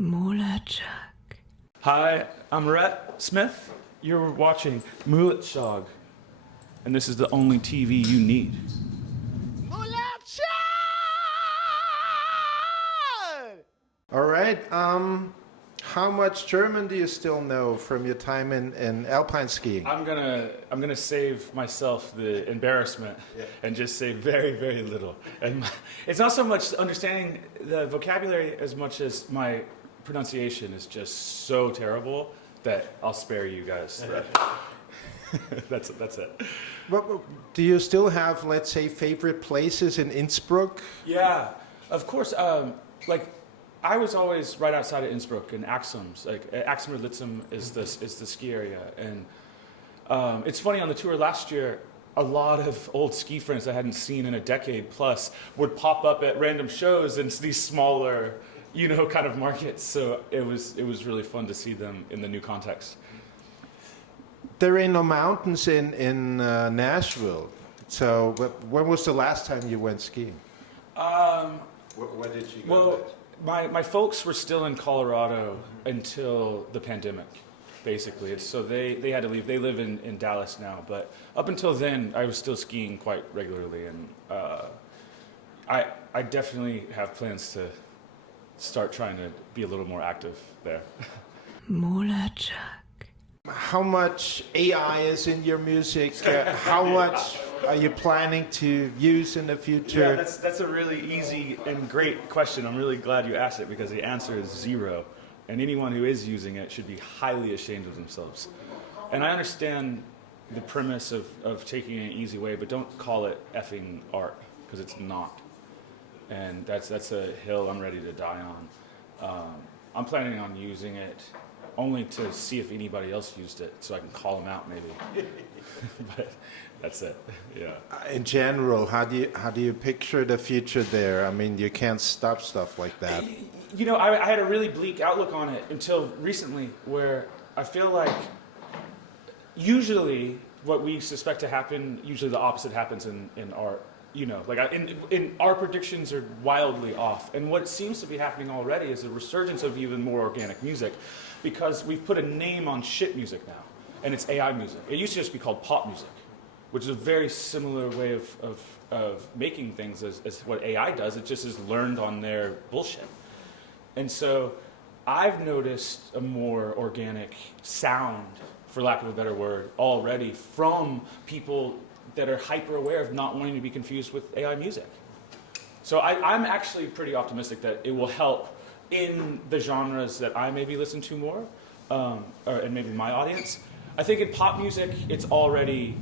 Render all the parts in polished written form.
MULATSCHAG. Hi, I'm Rett Smith. You're watching MULATSCHAG, and this is the only TV you need. MULATSCHAG! All right. How much German do you still know from your time in Alpine skiing? I'm gonna save myself the embarrassment and just say very, very little. And it's not so much understanding the vocabulary as much as my pronunciation is just so terrible that I'll spare you guys. That's it. But do you still have, let's say, favorite places in Innsbruck? Yeah, of course. I was always right outside of Innsbruck in Axums. Like Axum or Litzum is the ski area, and it's funny, on the tour last year, a lot of old ski friends I hadn't seen in a decade plus would pop up at random shows in these smaller, kind of markets. So it was really fun to see them in the new context. There ain't no mountains in Nashville. So, when was the last time you went skiing? Where did you go? Well, my folks were still in Colorado until the pandemic, basically. So they had to leave. They live in Dallas now, but up until then, I was still skiing quite regularly, and I definitely have plans to start trying to be a little more active there. MULATSCHAG. How much AI is in your music? How much are you planning to use in the future? Yeah, that's a really easy and great question. I'm really glad you asked it, because the answer is zero. And anyone who is using it should be highly ashamed of themselves. And I understand the premise of taking an easy way, but don't call it effing art, because it's not. And that's a hill I'm ready to die on. I'm planning on using it only to see if anybody else used it, so I can call them out maybe. But that's it. Yeah. In general, how do you picture the future there? I mean, you can't stop stuff like that. I had a really bleak outlook on it until recently, where I feel like usually what we suspect to happen, usually the opposite happens in art. In our predictions are wildly off. And what seems to be happening already is a resurgence of even more organic music, because we've put a name on shit music now, and it's AI music. It used to just be called pop music, which is a very similar way of making things as what AI does. It just is learned on their bullshit. And so I've noticed a more organic sound, for lack of a better word, already from people that are hyper aware of not wanting to be confused with AI music. So I'm actually pretty optimistic that it will help in the genres that I maybe listen to more, and maybe my audience. I think in pop music, it's already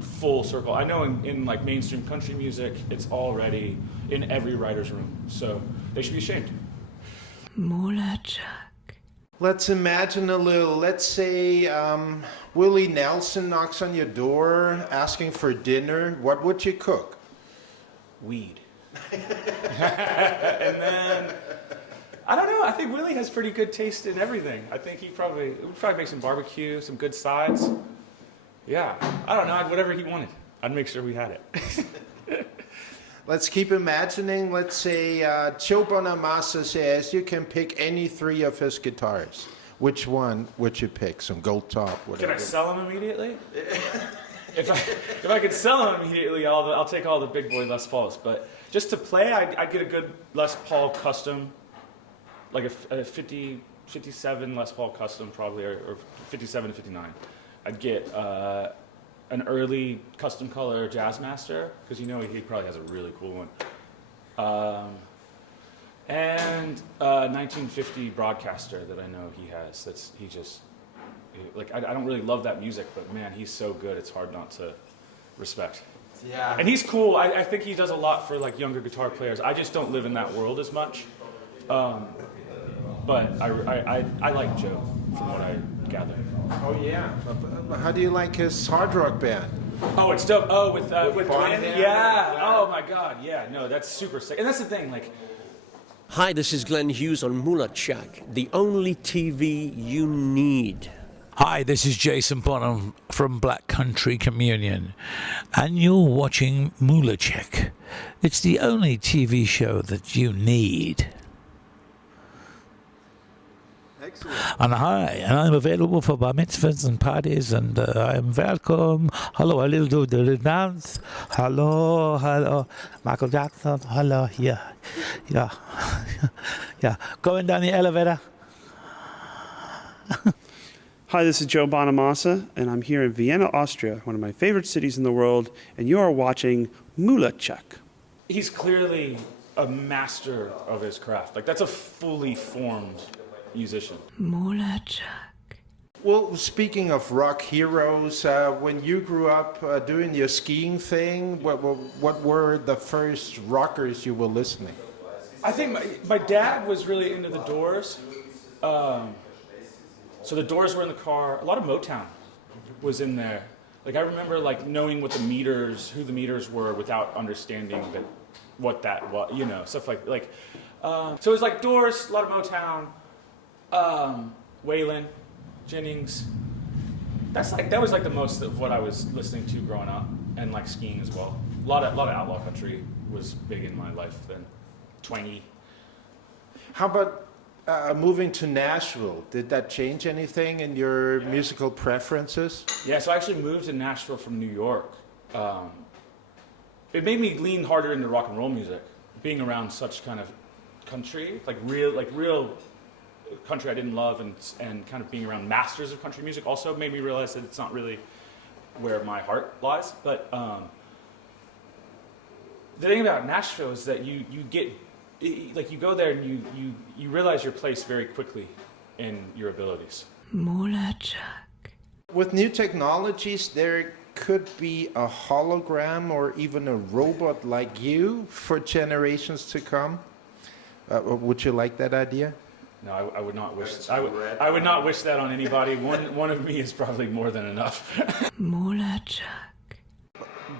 full circle. I know in like mainstream country music, it's already in every writer's room. So they should be ashamed. MULATSCHAG. Let's imagine a little. Let's say Willie Nelson knocks on your door asking for dinner. What would you cook? Weed. And then, I don't know, I think Willie has pretty good taste in everything. I think would probably make some barbecue, some good sides. Yeah, I don't know, whatever he wanted. I'd make sure we had it. Let's keep imagining. Let's say Joe Bonamassa says you can pick any three of his guitars. Which one would you pick? Some gold top, whatever. Can I sell them immediately? If I could sell them immediately, I'll take all the big boy Les Pauls. But just to play, I'd get a good Les Paul custom, like a 57 Les Paul custom probably, or 57 to 59. I'd get an early custom color Jazzmaster, because he probably has a really cool one. And 1950 Broadcaster that I know he has. I don't really love that music, but man, he's so good, it's hard not to respect. Yeah. And he's cool. I think he does a lot for like younger guitar players. I just don't live in that world as much. But I like Joe, from what I gather. Oh yeah. How do you like his hard rock band? Oh, it's dope. Oh, with Glenn? Yeah. Yeah. Oh my God. Yeah. No, that's super sick. And that's the thing. Like, Hi, this is Glenn Hughes on MULATSCHAG, the only TV you need. Hi, this is Jason Bonham from Black Country Communion, and you're watching MULATSCHAG. It's the only TV show that you need. And hi, and I'm available for bar mitzvahs and parties, and I'm welcome. Hello, a little do the dance. Hello, hello, Michael Jackson. Hello, yeah, yeah, yeah. Going down the elevator. Hi, this is Joe Bonamassa, and I'm here in Vienna, Austria, one of my favorite cities in the world, and you are watching MULATSCHAG. He's clearly a master of his craft. Like, that's a fully formed musician. MULATSCHAG. Well, speaking of rock heroes, when you grew up doing your skiing thing, what were the first rockers you were listening? I think my dad was really into the Doors. So the Doors were in the car. A lot of Motown was in there. Like, I remember like knowing what who the meters were without understanding what that was, you know, stuff like. So it was like Doors, a lot of Motown, Waylon, Jennings. That was like the most of what I was listening to growing up, and like skiing as well. A lot of outlaw country was big in my life then. Twangy. How about moving to Nashville? Did that change anything in your musical preferences? Yeah, so I actually moved to Nashville from New York. It made me lean harder into rock and roll music, being around such kind of country, like real country I didn't love, and kind of being around masters of country music also made me realize that it's not really where my heart lies. But the thing about Nashville is that you get, like, you go there and you realize your place very quickly in your abilities. MULATSCHAG. With new technologies, there could be a hologram or even a robot like you for generations to come. Would you like that idea? No, I would not wish. I would not wish that on anybody. One of me is probably more than enough. MULATSCHAG.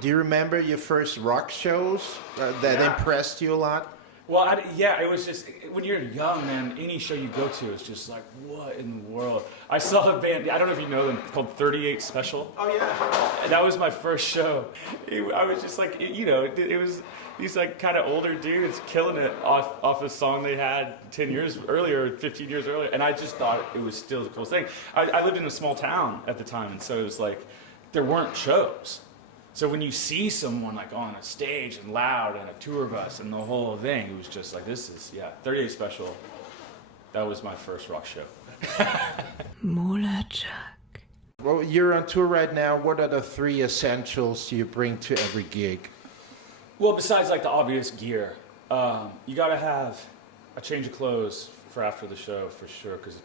Do you remember your first rock shows that impressed you a lot? Well, it was just, when you're young, man, any show you go to is just like, what in the world? I saw a band, I don't know if you know them, called 38 Special. Oh, yeah. That was my first show. I was just like, it was these like kind of older dudes killing it off a song they had 10 years earlier, 15 years earlier, and I just thought it was still the coolest thing. I lived in a small town at the time, and so it was like, there weren't shows. So when you see someone like on a stage and loud and a tour bus and the whole thing, it was just like, 38 Special. That was my first rock show. MULATSCHAG. Well, you're on tour right now. What are the 3 essentials you bring to every gig? Well, besides like the obvious gear, you got to have a change of clothes for after the show for sure, because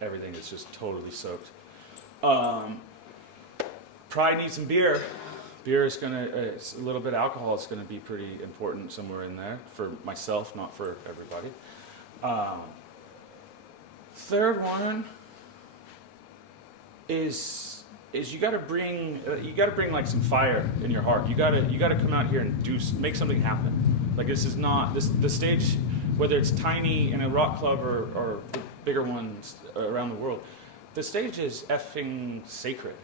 everything is just totally soaked. Probably need some beer. Beer is it's a little bit of alcohol. It's gonna be pretty important somewhere in there for myself, not for everybody. Third one is you got to bring like some fire in your heart. You got to come out here and make something happen. Like, this is not the stage, whether it's tiny in a rock club or the bigger ones around the world. The stage is effing sacred.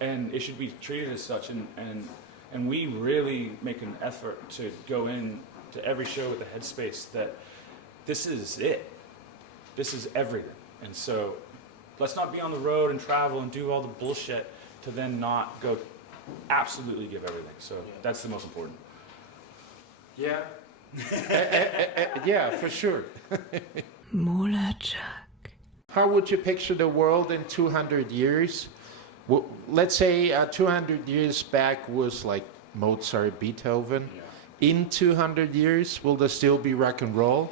And it should be treated as such, and we really make an effort to go in to every show with the headspace that this is it. This is everything. And so let's not be on the road and travel and do all the bullshit to then not go absolutely give everything. So that's the most important. Yeah. Yeah, for sure. MULATSCHAG. How would you picture the world in 200 years? Well, let's say 200 years back was like Mozart, Beethoven. Yeah. In 200 years, will there still be rock and roll?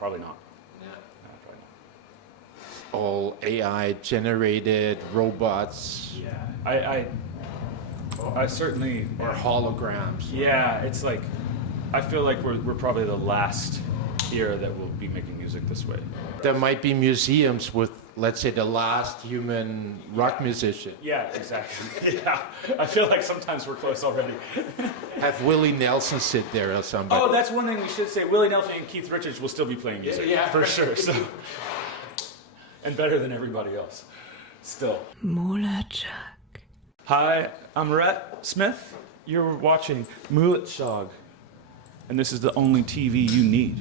Probably not. Yeah. No, probably not. All AI generated robots. Yeah, I certainly. Or holograms. Yeah, it's like, I feel like we're probably the last era that will be making music this way. There might be museums with, let's say, the last human rock musician. Yeah, exactly. Yeah, I feel like sometimes we're close already. Have Willie Nelson sit there or somebody. Oh, that's one thing we should say. Willie Nelson and Keith Richards will still be playing music. Yeah. For sure. So, and better than everybody else. Still. MULATSCHAG. Hi, I'm Rett Smith. You're watching MULATSCHAG. And this is the only TV you need.